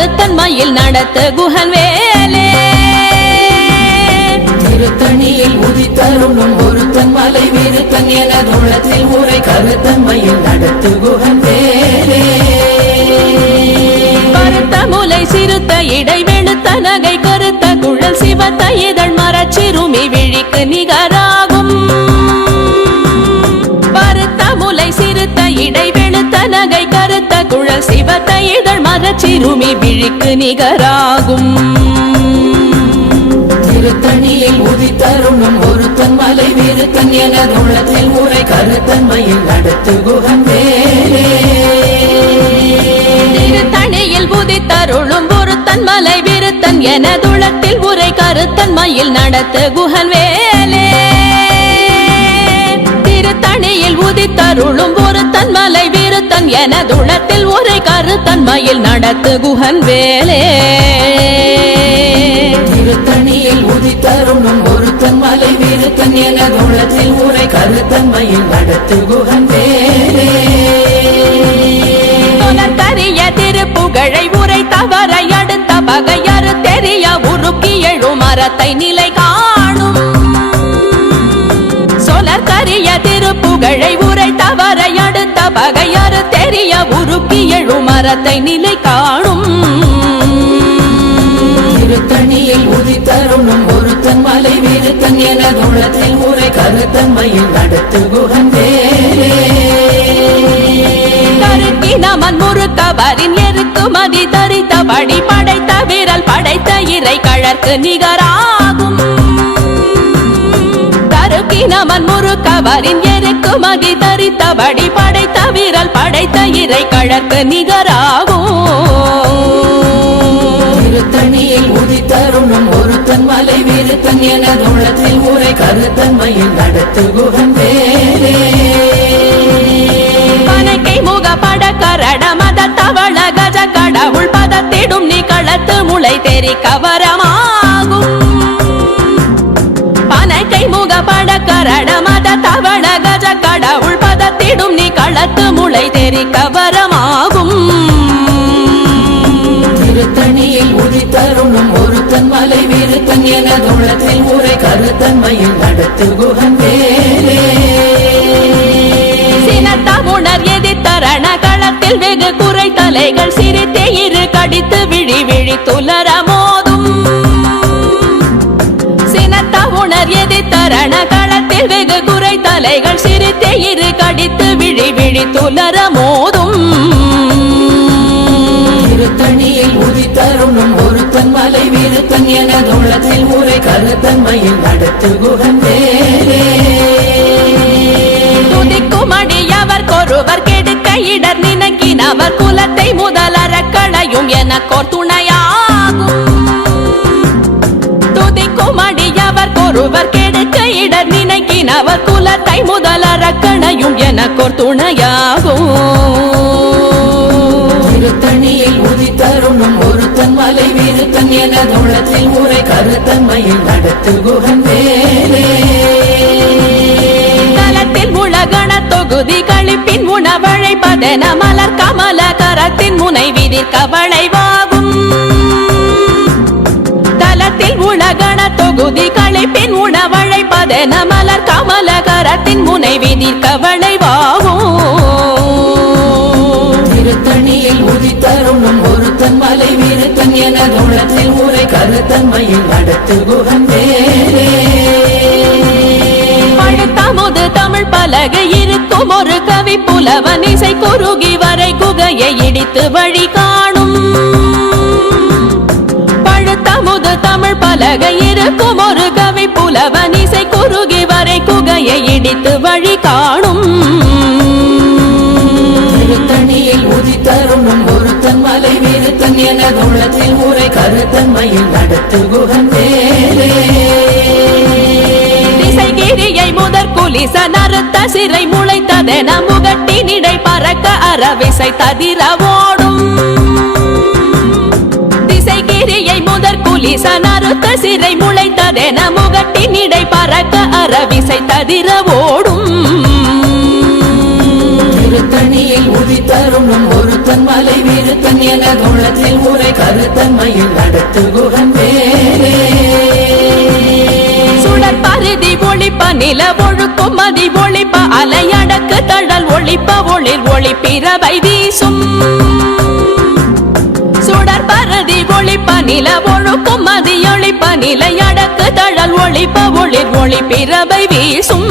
கருத்தன் மயில் நடத்து குகன் வேலே. திருத்தணியில் உதித்தருளும் ஒருத்தன் மலை விருத்தன் என தோளத்தில் உரை கருத்தன்மையில் நடத்து குகன் வேலே. கருத்த முலை சிறுத்த இடை வெளுத்த நகை கருத்த குழல் சிவத்த இதழ் மரச்சிறுமி விழிக்கு நிகராகும். பருத்த முலை சிறுத்த இடை வெளுத்த நகை கருத்த குழல் சிவத்த இதழ் மரச்சிறுமி விழிக்கு நிகராகும். திருத்தணியில் உதித்தருளும் ஒருத்தன் மலை விருத்தன் என தோளத்தில் உரை கருத்தன்மையில் நடத்து குகன் வேலே திருத்தணியில் உதித்தருளும் ஒருத்தன் மலை விருத்தன் என துளத்தில் உரை கருத்தன் மயில் நடத்து குகன் வேலே. திருத்தணியில் உதித்தருளும் ஒருத்தன் மலை விருத்தன் என துளத்தில் உரை கருத்தன் மயில் நடத்து குகன் வேலே. திருத்தணியில் உதித்தருளும் ஒருத்தன் மலை விருத்தன் என தோளத்தில் உரை கருத்தன்மையில் நடத்து குகன் வேலே. கரிய திருப்புகழை உரை தவறை அடுத்த பகையறு தெரிய உருக்கி எழும் மரத்தை நிலை காணும் பகையறு தெரிய உருக்கி எழும் மரத்தை நிலை காணும். திருத்தணியில் உதித்தருளும் ஒருத்தன் மலை விருத்தன் என தோளத்தில் உரை கருத்தன்மையில் நடத்து நமன் முறுக்கவரின் எருக்கு மதி தரித்த படி படைத்த விரல் படைத்த இறை கழற்கு நிகராகும் நமன் முறுக்கவரின் எருக்கு மதி தரித்த படி படைத்த விரல் படைத்த இறை கழற்கு நிகராகும். திருத்தணியில் உதித்தருளும் ஒருத்தன் மலை விருத்தன் என தோளத்தில் உரை கருத்தன்மையில் நடத்து குகன் வேலே பனைக்கை முக பட கரட மத தவள கஜ கடவுள் பதத்திடும் நீ களத்து முளை தெரி கவரமாகும் பட கரட மத தவள கஜ கடவுள் பதத்திடும் நீ களத்து முளை தெரி கவரமாகும் திருத்தணியில் உதித்தருளும் ஒருத்தன் மலை விருத்தன் என தோளத்தில் உரை கருத்தன்மையில் நடத்து குகன் வேலே சினத்தமுணர் எதிர்த்தரண களத்தில் வெகு குறை தலைகள் சிரித்தே இரு கடித்து விழி விழி துலர உணர் எதிர்த்தரண களத்தில் வெகு குறை தலைகள் சிரித்தே இரு கடித்து விழி விழி துலர மோதும். திருத்தணியில் உதித்தருளும் ஒருத்தன் மலை விருத்தன் என தோளத்தில் உரை கருத்தன்மையில் நடத்து வேலே துதிக்கும் அடியவர் கொருவர் கெடுக்க இடர் நினைக்கினவர் குலத்தை முதலற களையும் எனக்கோர் துணையாகும் கொருவர் கெடுக்க இடர் நினைக்கினவர் குலத்தை முதலற களையும் எனக்கோர் துணையாகும் திருத்தணியில் உதித்தருளும் ஒருத்தன் மலை விருத்தன் என தோளத்தில் உரை கருத்தன்மையில் நடத்து குகன் வேலே தலத்தில் உலகண தொகுதி கழிப்பின் உணவழைப்பதென மலர் கமல கரத்தின் முனை விதிர் கவளைவாகும் தலத்தில் உலகண தொகுதி கழிப்பின் உணவழைப்பதென மலர் கமல கரத்தின் முனை விதிர் கவளைவாகும் திருத்தணியில் உதித்தருளும் ஒருத்தன் மலை விருத்தன் என தோளத்தில் உரை கருத்தன்மையில் நடத்து குகன் பழுத்தமுது தமிழ் பலகை இருக்கும் ஒரு கவி புலவன் இசை குறுகி வரை குகையை இடித்து வழி காணும். பலகை இருக்கும் ஒரு கவி புலவன் இசை குறுகி வரை குகையை இடித்து வழி காணும். திருத்தணியில் உதித்தருளும் ஒருத்தன் மலை விருத்தன் என தோளத்தில் உரை கருத்தன்மையில் நடத்து குகன் வேலே திசைகிரியை முதற் குலிச நறுத்த சிறை முளைத்ததென முகட்டினிடை பறக்க அறவிசை ததிர ஓடும் நறுத்த சிறை முளைத்ததென முகட்டினிடை பறக்க அறவிசை ததிர ஓடும் திருத்தணியில் உதி உதித்தருணும் ஒருத்தன் மலை விருத்தன் என குணத்தில் உரை கருத்தன்மையில் நடத்து குகன் வேலே சுடர் பருதி ஒளிப்ப நில ஒழுக்கும் மதி ஒளிப்ப அலையடக்கு தழல் ஒளிப்ப ஒளிர் ஒளி பிறவை வீசும். ஒளிப்ப நில ஒழுக்கும் மதி ஒளிப்ப நிலையடக்கு தழல் ஒளிப்ப ஒளிர் ஒளி பிறவை வீசும்.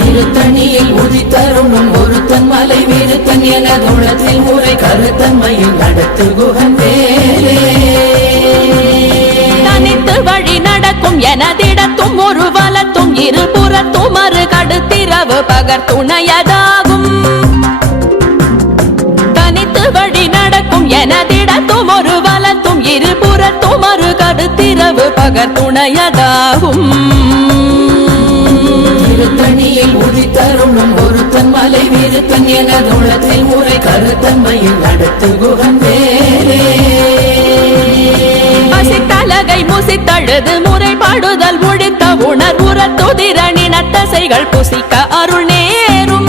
திருத்தணியில் உதித்தருணும் ஒருத்தன் மலை விருத்தன் என குணத்தில் உரை கருத்தன்மையில் நடத்து குகன் வேலே தனித்து வழி நடக்கும் எனதிடத்தும் ஒரு வலத்தும் இருபுறத்தும் மறு கடுத்திரவு பகர் துணையதாகும் எனதிடத்தும் ஒரு வலத்தும் இருபுறத்தும் மறு கடுத்திரவு பகர் துணையதாகும் திருத்தணியில் உதித்தருணும் ஒருத்தன் மலை விருத்தன் என குணத்தில் உரை கருத்தன்மையில் நடத்து குகன் வேலே பசித்தலகை முசித்தழுது முறைப்பாடுதல் ஒழித்த உணர்வுற துதிரணினத்தசைகள் புசிக்க அருள் நேரும்.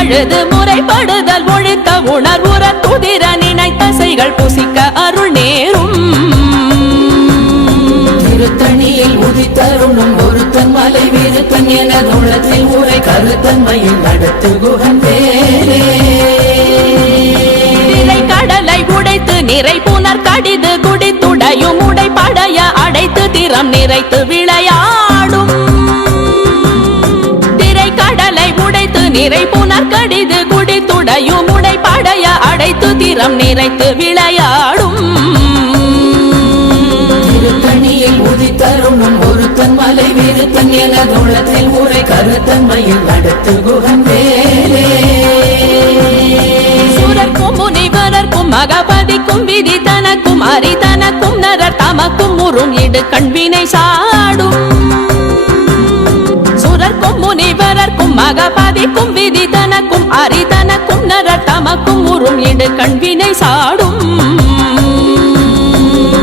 முசித்தழுது முறைப்படுதல் ஒழித்த உணர்வுற துதிர நினைத்தசைகள் புசிக்க அருள் நேரும். திருத்தணியில் உதித்தருணும் ஒருத்தன் மலை விருத்தன் என குணத்தில் உரை கருத்தன்மையில் நடத்து குகன் வேலே திரை கடலை உடைத்து நிறை புனர் கடிது குடித்துடையும் உடைப்படைய அடைத்து திறம் நிறைத்து விளையாடும் புனர் கடிது குடித்துடையும் உடைப்படைய அடைத்து திறம் நிறைத்து விளையாடும். திருத்தணியில் உதித்தருணும் ஒருத்தன் மலை விருத்தன் என குணத்தில் உரை கருத்தன்மையில் நடத்து குகன் வேலே சுரர்க்கும் முனிவரர்க்கும் மகபதிக்கும் விதி தனக்கும் அரி தனக்கும் நரர் தமக்கும் உறும் இடு கண்வினை சாடும். மகபதிக்கும் விதி தனக்கும் அரி தனக்கும் நரர் தமக்கும் உறும் இடு கண்வினை சாடும்.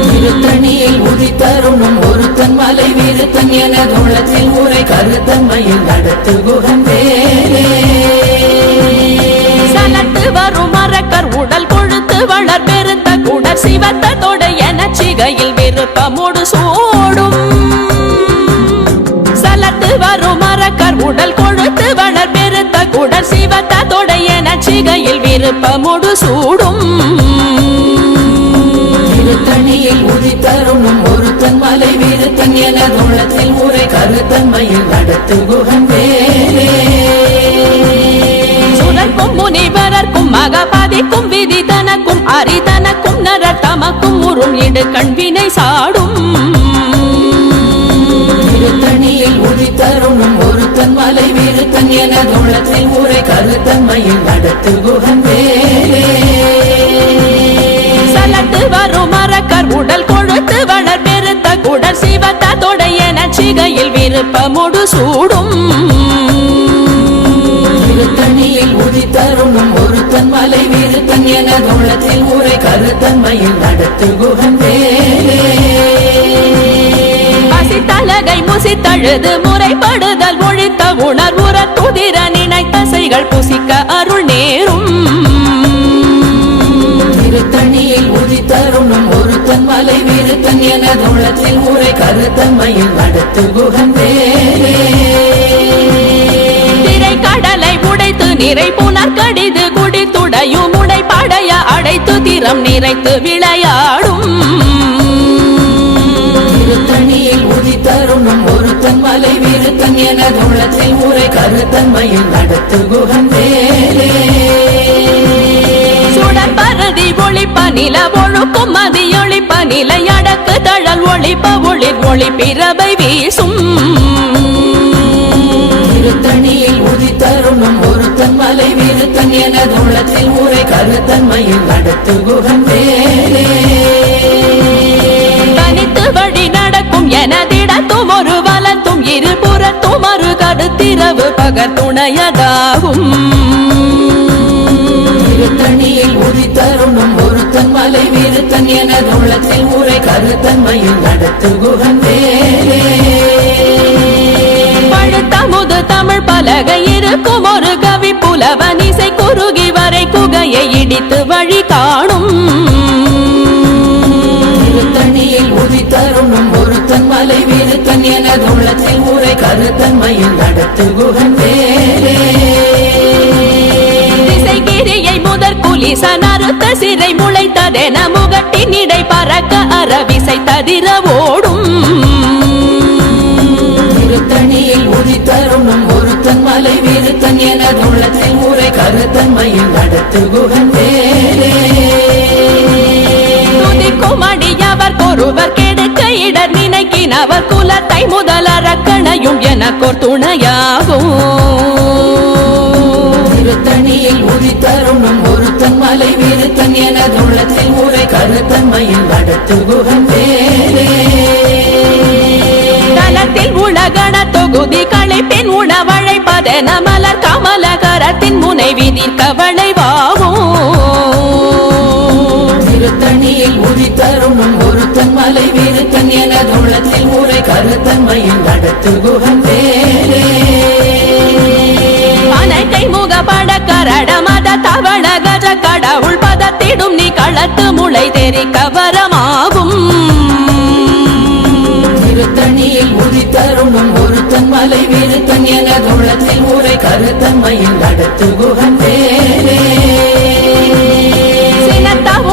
திருத்தணியில் உதித்தருணும் ஒருத்தன் மலை விருத்தன் என குணத்தில் உரை கருத்தன்மையில் நடத்து வேலே சலத்து வரும் மரக்கர் உடல் கொழுத்து வளர் பெருத்த குடர் சிவத்த தொட என சிகையில் விருப்பமுடு சூடும். வரும் மரக்கர் உடல் கொழுத்து வளர் பெருத்த குடர் சிவத்த தொட என சிகையில் விருப்பமுடு சூடும். திருத்தணியில் உதித்தருணும் ஒருத்தன் மலை விருத்தன் என குணத்தில் உரை கருத்தன்மையில் நடத்து குகன் வேலே சுரர்க்கும் முனிவரர்க்கும் மகபதிக்கும் விதி தனக்கும் அரி தனக்கும் நரர் தமக்கும் உறும் இடு கண்வினை சாடும். திருத்தணியில் உதித்தருணும் ஒருத்தன் மலை விருத்தன் என குணத்தில் உரை கருத்தன்மையில் நடத்து குகன் சலத்து வரும் மரக்கர் உடல் கொழுத்து வளர் பெருத்த குடர் சிவத்த தொடைய நச்சிகையில் விருப்பமுடு சூடும். திருத்தணியில் உதித்தருணும் ஒருத்தன் மலை விருத்தன் என குணத்தில் உரை கருத்தன்மையில் நடத்து குகன் முசித்தழுது முறைப்படுதல் ஒழித்த உணர்வுற துதிர நினைத்தசைகள் புசிக்க அருள் நேரும். திருத்தணியில் உதித்தருணும் ஒருத்தன் மலை விருத்தன் என குணத்தில் உரை கருத்தன்மையில் நடத்து திரை கடலை உடைத்து நிறை புனர் கடிது குடித்துடையும் உடைப்படைய அடைத்து திறம் நிறைத்து விளையாடும். திருத்தணியில் உதித்தருணும் ஒருத்தன் மலை விருத்தன் என குணத்தில் உரை கருத்தன்மையில் நடத்து குகன் வேலே சுடர் பருதி ஒளிப்ப நில ஒழுக்கும் மதி ஒளிப்ப நிலையடக்கு தழல் ஒளிப்ப ஒளிர் ஒளி பிறவை வீசும். திருத்தணியில் உதித்தருணும் ஒருத்தன் மலை விருத்தன் என குணத்தில் உரை கருத்தன்மையில் நடத்து குகன் வேலே வலத்தும் இருபுறத்தும் மறு கடுத்திரவு பகர் துணையதாகும் திருத்தணியில் உதித்தருணும் ஒருத்தன் மலை விருத்தன் என குணத்தில் உரை கருத்தன்மையில் நடத்து குகன் வேலே பழுத்தமுது தம பலகை இருக்கும் ஒரு கவி புலவன் இசை குறுகி வரை குகையை இடித்து வழி எனது உள்ளத்தில் ஊரை கருத்தன்மையில் நடத்து குகன் வேலே திசைகிரியை முதற் குலிசன் அறுத்த சிறை முளைத்ததென முகட்டின் இடை பறக்க அறவிசை ததிர ஓடும் திருத்தணியில் உதித்தருணும் ஒருத்தன் மலை வீருத்தன் எனது உள்ளத்தில் ஊரை கருத்தன்மையில் நடத்து குகன் வேலே துதிக்கும் அடியவர் ஒருவர் கெடுக்க இடர் நினைக்கினவர் குலத்தை முதல் அரக்கணையும் எனக்கோர் துணையாகும் திருத்தணியில் உதித்தருணும் ஒருத்தன் மலை வீருத்தன் எனது உள்ளத்தில் ஊரை கருத்தன்மையில் நடத்து குகன் வேலே தலத்தில் உலகண தொகுதி களைப்பின் உணவழைப்பதென மலர் கமலகரத்தின் முனை விதிர்க்க வளைவாகும் முளை தெரிக்க வரமாகும் திருத்தணியில் உதித்தருணும் ஒருத்தன் மலை வீருத்தன் எனது உள்ளத்தில் ஊரை கருத்தன்மையில் நடத்து குகன் வேலே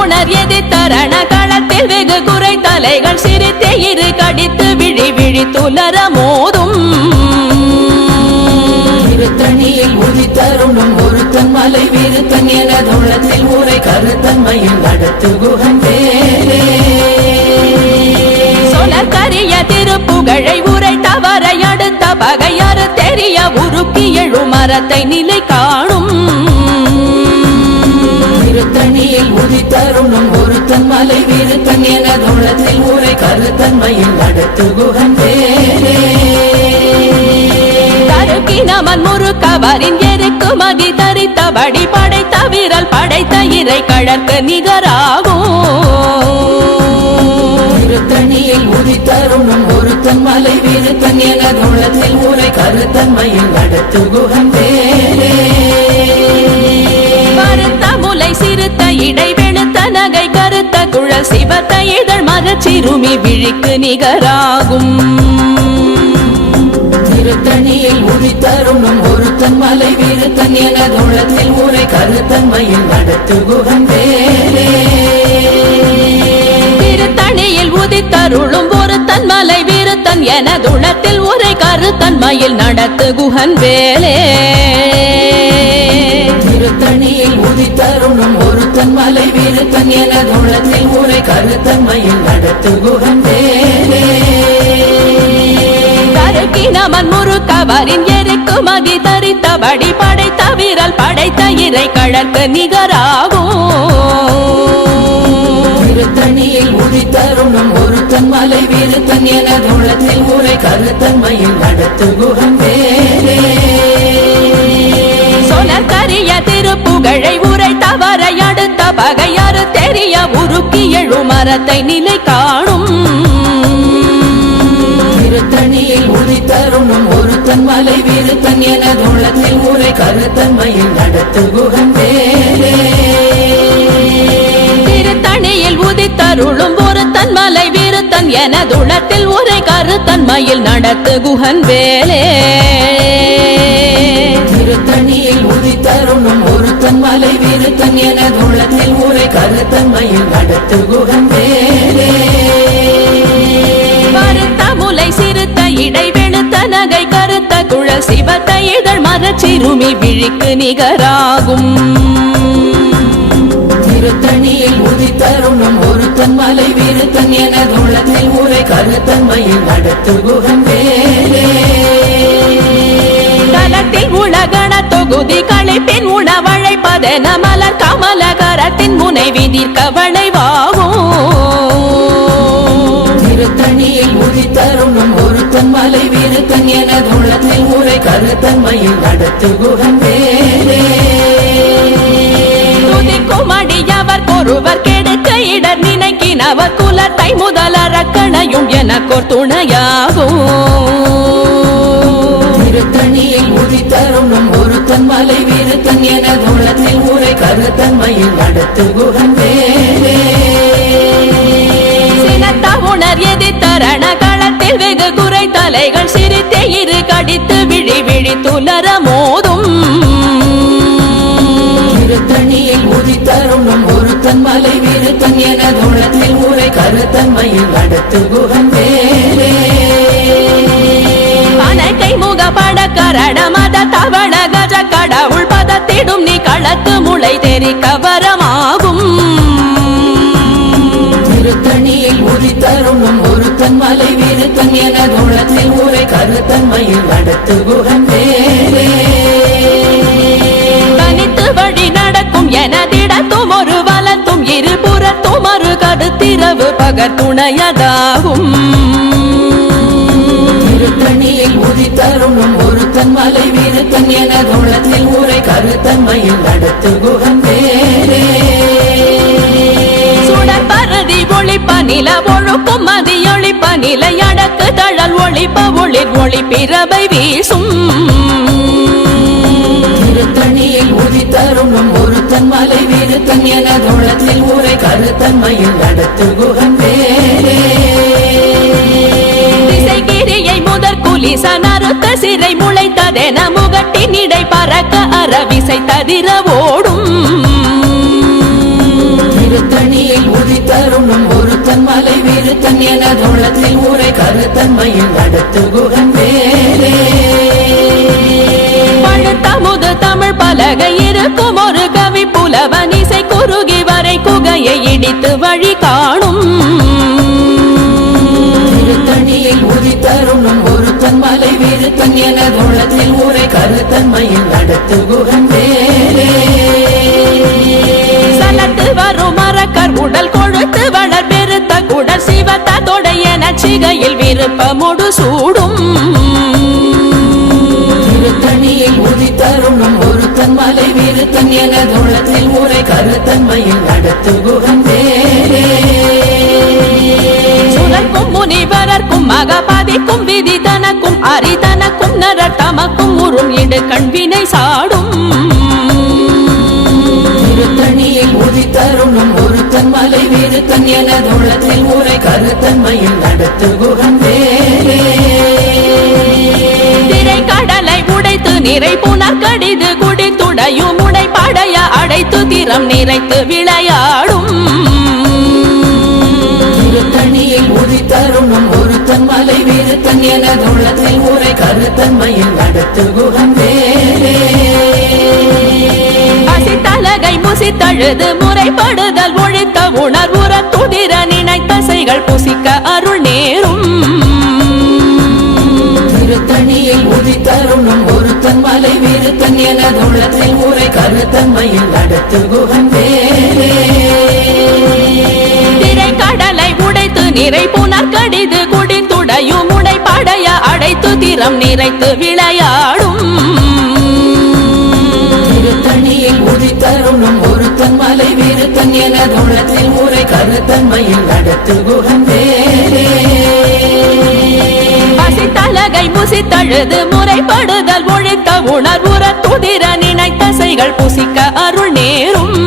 உணர் எதிர்த்தரண களத்தில் வெகு குறை தலைகள் சிரித்தே இரு கடித்து விழி விழி துலர மோதும் உதித்தருணும் ஒருத்தன் மலை வீருத்தன் எனது உள்ளத்தில் ஊரை கருத்தன்மையில் நடத்து குகன் வேலே கரிய திருப்புகழை உரை தவறை அடுத்த பகையறு தெரிய உருக்கி எழு மரத்தை நிலை காணும். திருத்தணியில் உதித்தருணும் ஒருத்தன் மலை வீருத்தன் எனது உள்ளத்தில் ஊரை கருத்தன்மையில் நடத்து குகன் வேலே தருக்கினமன் முறுக்கவரின் எருக்கு மதி தரித்தபடி படைத்த வீரல் படைத்த இறை கழற்கு நிகராகும். திருத்தணியில் உதித்தருணும் ஒருத்தன் மலை வீருத்தன் எனது உள்ளத்தில் ஊரை கருத்தன்மையில் நடத்து குகன் வேலே கருத்த முலை சிறுத்த இடை வெளுத்த நகை கருத்த குழல் சிவத்த இதழ் மரச்சிறுமி விழிக்கு நிகராகும். திருத்தணியில் உதித்தருணும் ஒருத்தன் மலை வீருத்தன் என உள்ளத்தில் உரை கருத்தன்மையில் நடத்து குகன் வேலே திருத்தணியில் உதித்தருளும் ஒரு தன்மலை வீருத்தன் எனதுளத்தில் உரை கருத்தன்மையில் நடத்து குகன் வேலே திருத்தணியில் உதித்தருணும் ஒருத்தன் மலை வீருத்தன் என துளத்தில் உரை கருத்தன்மையில் நடத்து குகன் வேலே கருக்கினமன் முறுக்கவரின் எருக்கு மதி தரித்தபடி படைத்த வீரல் படைத்த இறை கழற்கு நிகராகும். திருத்தணியில் உதித்தருணும் ஒருத்தன் மலை வீருத்தன் எனது உள்ளத்தில் ஊரை கருத்தன்மையில் நடத்து குகன் வேலே சொலர் கரிய திருப்புகழை உரை தவறை அடுத்த பகையறு தெரிய உருக்கி எழு மரத்தை நிலை காணும். உதித்தருணும் ஒருத்தன் மலை வீருத்தன் எனது உள்ளத்தில் ஊரை கருத்தன்மையில் நடத்து குகன் திருத்தணியில் உதித்தருளும் ஒரு தன்மலை வீருத்தன் எனதுளத்தில் உரை கருத்தன்மையில் நடத்து குஹன் வேலே. திருத்தணியில் உதித்தருணும் ஒருத்தன் மலை வீருத்தன் எனது உள்ளத்தில் ஊரை கருத்தன்மையில் நடத்து குகன் வேலே கருத்த முலை சிறுத்த இடை சிவத்த இதழ் மரச்சிறுமி விழிக்கு நிகராகும். திருத்தணியில் உதித்தருணும் ஒருத்தன் மலை வீருத்தன் எனது உள்ளத்தில் ஊரை கருத்தன்மையில் நடத்து குகன் வேலே தலத்தில் உலகண தொகுதி களைப்பின் உணவழைப்பதென மலர் கமலகரத்தின் முனை விதிர்க்க வளைவாகும். திருத்தணியில் உதித்தருணும் கருத்தன் மலை விருத்தன் என குணத்தில் முறை கருத்தன்மையில் நடத்து குகன் வேலே அடியவர் ஒருவர் கெடுக்க இடர் நினைக்கினவர் குலத்தை முதல ரக்கணையும் எனக்கோர் துணையாகும். திருத்தணியில் உதித்தருணும் ஒருத்தன் மலை வீருத்தன் என குணத்தில் முறை கருத்தன்மையில் நடத்து குகன் வேலே இரு கடித்து விழி விழி துலர மோதும். திருத்தணியில் உதித்தருணும் ஒருத்தன் மலை விருத்தன் என தோளத்தில் உரை கருத்தன்மையில் நடத்து குகன் வேலே கணக்கை முகப்பட கரட மத தவள கஜ கடவுள் பதத்திடும் நீ களத்து முளை தெரி கவரமாகும் திருத்தணியில் உதித்தருணும் ஒருத்தன் மலை விருத்தன் என தோளத்தில் உரை கருத்தன்மையில் நடத்து குகன் வேலே தனித்து வழி நடக்கும் எனதிடத்தும் ஒரு வலத்தும் இருபுறத்தும் ஒரு கருத்திரவு பகத்துணையதாகும் திருத்தணியில் உதித்தருணும் ஒருத்தன் மலை விருத்தன் என தோளத்தில் உரை கருத்தன்மையில் நடத்து குகன் வேலே நில ஒழுக்கும் மதி ஒளிப்ப நிலை அடக்கு தழல் ஒளிப்ப ஒளிர் ஒளி பிறவை வீசும். திருத்தணியில் உதித்தருணும் ஒருத்தன் மலை விருத்தன் என தோளத்தில் உரை கருத்தன்மையில் நடத்து குகன் வேலே திசைகிரியை முதற் குலிச நறுத்த சிறை முளைத்ததென முகட்டின் இடை பறக்க அறவிசை ததிர ஓடும். திருத்தணியில் உதித்தருணும் ஒருத்தன் மலை விருத்தன் என தோளத்தில் ஊரை கருத்தன்மையில் அடுத்து குகன் வேலே பழுத்தமுது தமிழ் பலகை இருக்கும் ஒரு கவி புலவன் இசை குறுகி வரை குகையை இடித்து வழி காணும். திருத்தணியில் உதித்தருணும் ஒரு தன் மலை விருத்தன் என தோளத்தில் ஊரை கருத்தன்மையில் அடுத்து குகன் நச்சிகையில் விருப்பமுடு சூடும் திருத்தணியில் தருணம் ஒருத்தன் மலை வீருத்தன் என தோளத்தில் உரை கருத்தன்மையில் நடத்து குகன் முனிவரர்க்கும் மகபாதிக்கும் விதி தனக்கும் அரிதனக்கும் நரர் தமக்கும் உறும் இடு கண்வினை சாடும். திருத்தணியில் ஒருத்தன் மலை விருத்தன் என தோளத்தில் உரை கருத்தன்மையில் நடத்து குகன் வேலே திரை கடலை உடைத்து நிறை புனர் கடிது குடித்துடையும் உடை படைய அடைத்து திறம் நிறைத்து விளையாடும். திருத்தணியில் உதித்தருணும் ஒருத்தன் மலை விருத்தன் என தோளத்தில் உரை கருத்தன்மையில் நடத்து குகன் வேலே பசித்தலகை முசித்தழுது முறைப்படுதல் ஒழித்த உணர்வுற துதிர நினைத்தசைகள் புசிக்க அருள் நேரும். திருத்தணியில் உதித்தருணும் ஒருத்தன் மலை விருத்தன் என தோளத்தில் உரை கருத்தன்மையில் நடத்து குகன் வேலே திரை கடலை உடைத்து நிறை புனர் கடிது குடித்துடையும் உடை படைய அடைத்து திறம் நிறைத்து விளையாடும். உதித்தருணும் ஒருத்தன் மலை விருத்தன் என தோளத்தில் உரை கருத்தன்மையில் நடத்து வேலே பசித்தலகை முசித்தழுது முறைப்படுதல் ஒழித்த உணர்வுற துதிர நினைத்தசைகள் புசிக்க அருள் நேரும்.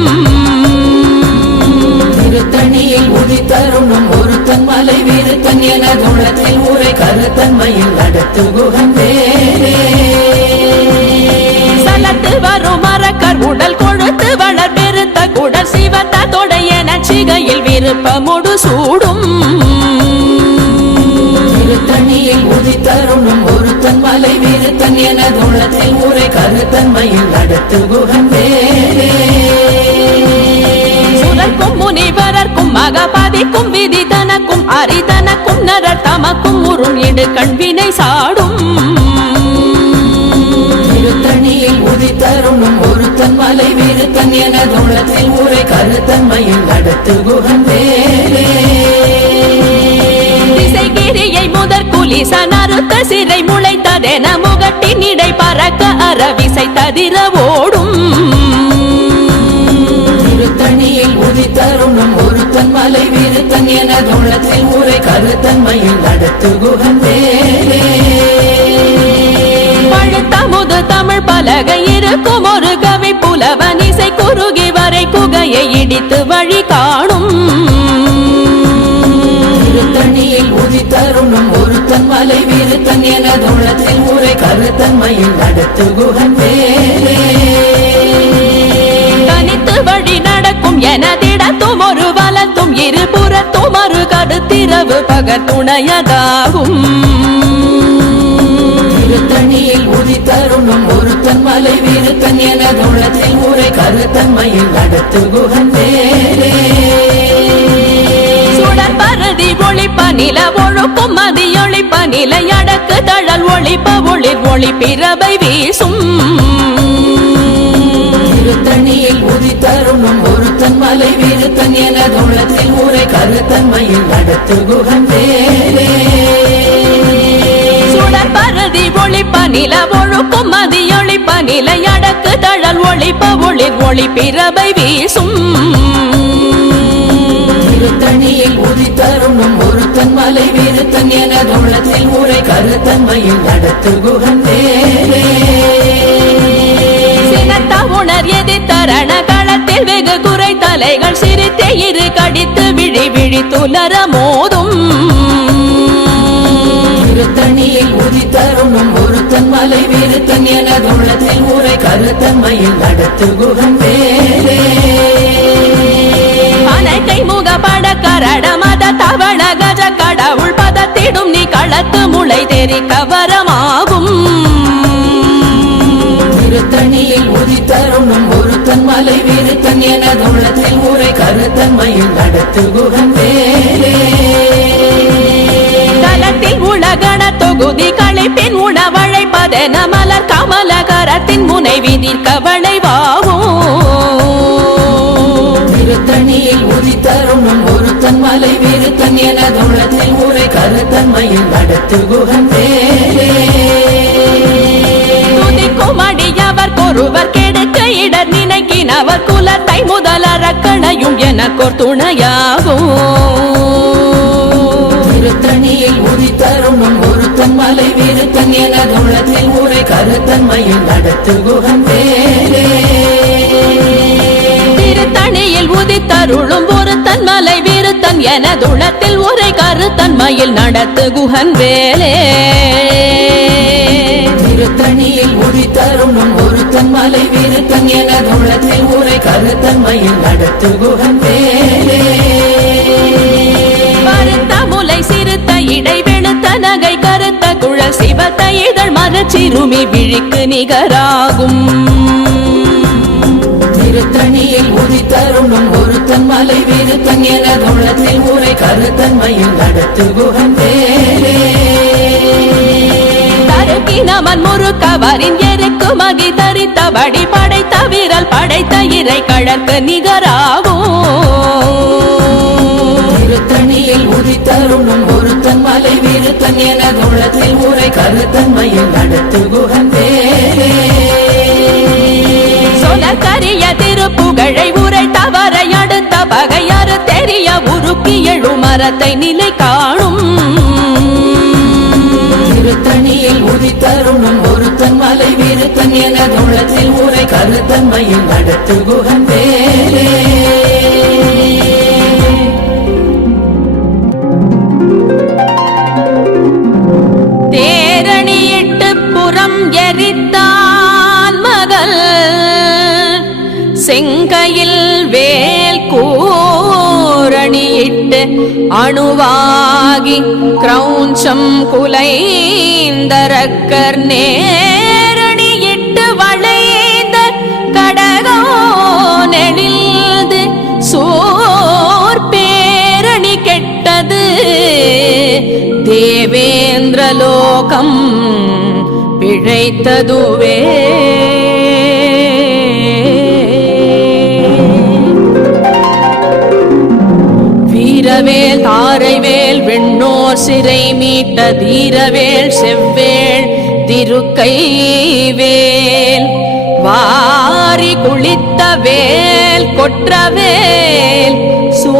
திருத்தணியில் உதித்தருணும் ஒருத்தன் மலை விருத்தன் என தோளத்தில் உரை கருத்தன்மையில் நடத்து குகன் விருப்பமுடு சூடும். திருத்தணியில் உதித்தருணும் ஒருத்தன் மலை விருத்தன் என தோளத்தில் உரை கருத்தன்மையில் நடத்து குகன் வேலே சுரக்கும் முனிவரர்க்கும் மகபதிக்கும் விதி தனக்கும் அரிதனக்கும் நரர் தமக்கும் உறும் இடு கண்வினை சாடும். திருத்தணியில் உதித்தருணும் ஒருத்தன் மலை விருத்தன் என தோளத்தில் உரை கருத்தன்மையில் நடத்து குகன் வேலே திசைகிரியை முதற் குலிச நறுத்த சிறை முளைத்ததென முகட்டின் இடை பறக்க அறவிசை ததிர ஓடும் இடித்து வழி காணும். திருத்தணியில் உதித்தருணும் ஒருத்தன் மலை விருத்தன் என தோளத்தில் உரை கருத்தன்மையில் நடத்து குகன் வேலே தனித்து வழி நடக்கும் எனதிடத்தும் ஒரு வலத்தும் இருபுறத்தும் ஒரு கருத்திரவு பகத்துணையதாகும் திருத்தணியில் உதித்தருணும் ஒருத்தன் மலை விருத்தன் என தோளத்தில் உரை கருத்தன்மையில் நடத்து குகன் வேலே சுடர் பரதி ஒளிப்ப நில ஒழுக்கும் மதி ஒளிப்ப நிலை அடக்கு தழல் ஒளிப்ப ஒளிர் ஒளி பிறவை வீசும். திருத்தணியில் உதித்தருணும் ஒருத்தன் மலை விருத்தன் என தோளத்தில் உரை கருத்தன்மையில் நடத்து குகன் சுடர் பரதி ஒளிப்ப நில ஒழுக்கும் மதி ஒளிப்ப நிலை அடக்கு தழல் ஒளிப்ப ஒளிர் ஒளி பிறவை வீசும். திருத்தணியில் உதித்தருணும் ஒருத்தன் மலை விருத்தன் என தோளத்தில் உரை கருத்தன்மையில் நடத்து குகன் உணர் எதி தரண களத்தில் வெகு குறை தலைகள் சிரித்தே இரு கடித்து விழி விழி துலர மோதும். உதித்தருணும் ஒருத்தன் மலை விருத்தன் என தோளத்தில் உரை கருத்தன்மையில் நடத்து குகன் வேலே அனைக்கை முகப்பட கரட மத தவண கஜ கடவுள் பதத்திடும் நீ களத்து முளை தெரி கவரமாகும். திருத்தணியில் உதித்தருணும் ஒருத்தன் மலை விருத்தன் என தோளத்தில் உரை கருத்தன்மையில் நடத்து குகன் வேலே தலத்தில் உலகண முனை விதிர் கவளைவாகும் திருத்தணியில் உதித்தருணும் ஒருத்தன் மலை விருத்தன் என தோளத்தில் உரை கருத்தன்மையில் நடத்து குகன் வேலே அடியவர் கொருவர் கெடுக்க இடர் நினைக்கினவர் குலத்தை முதல் அரக்கணையும் எனக்கோர் துணையாகும். திருத்தணியில் உதித்தருணும் ஒருத்தன் மலை விருத்தன் என தோளத்தில் உரை கருத்தன்மையில் நடத்து குகன் வேலே திருத்தணியில் உதித்தருளும் ஒருத்தன் மலை விருத்தன் என துளத்தில் உரை கருத்தன்மையில் நடத்து குஹன் வேலே. திருத்தணியில் உதித்தருணும் ஒருத்தன் மலை விருத்தன் என தோளத்தில் உரை கருத்தன்மையில் நடத்து குகன் வேலே பருத்த முலை சிறுத்த இடை வெளுத்த நகை கருத்த குழல் சிவத்த இதழ் மரச்சிறுமி விழிக்கு நிகராகும். திருத்தணியில் உதித்தருணும் ஒருத்தன் மலை விருத்தன் என தோளத்தில் உரை கருத்தன்மையில் நடத்து குகன் வேலே தருக்கினமன் முறுக்கவரின் எருக்கு மகி தரித்தபடி படைத்த விரல் படைத்த இறை கழற்கு நிகராகும். திருத்தணியில் உதித்தருணும் ஒருத்தன் மலை விருத்தன் என தோளத்தில் உரை கருத்தன்மையில் நடத்து வேலே சொலக்கரிய திருப்புகழை உரை தவறை அடுத்த பகையாறு தெரிய உருக்கி எழு மரத்தை நிலை காணும். திருத்தணியில் உதித்தருணும் ஒருத்தன் மலை விருத்தன் என தோளத்தில் உரை கருத்தன்மையில் நடத்து குகன் புறம் எரித்தான் மகள். செங்கையில் வேல் கூரணியிட்டு அணுவாகி கிரௌஞ்சம் குலைந்தரக்கர் நேரணியிட்டு வளைந்த கடகோ நெளிந்து சோர் பேரணி கெட்டது. தேவேந்திரலோகம் பிழைத்ததுவே வீரவேல் தாரைவேல் வெண்ணோர் சிறை மீட்ட தீரவேல் செவ்வேள் திருக்கைவேல். வாரி குளித்த வேல் கொற்றவேல் சூ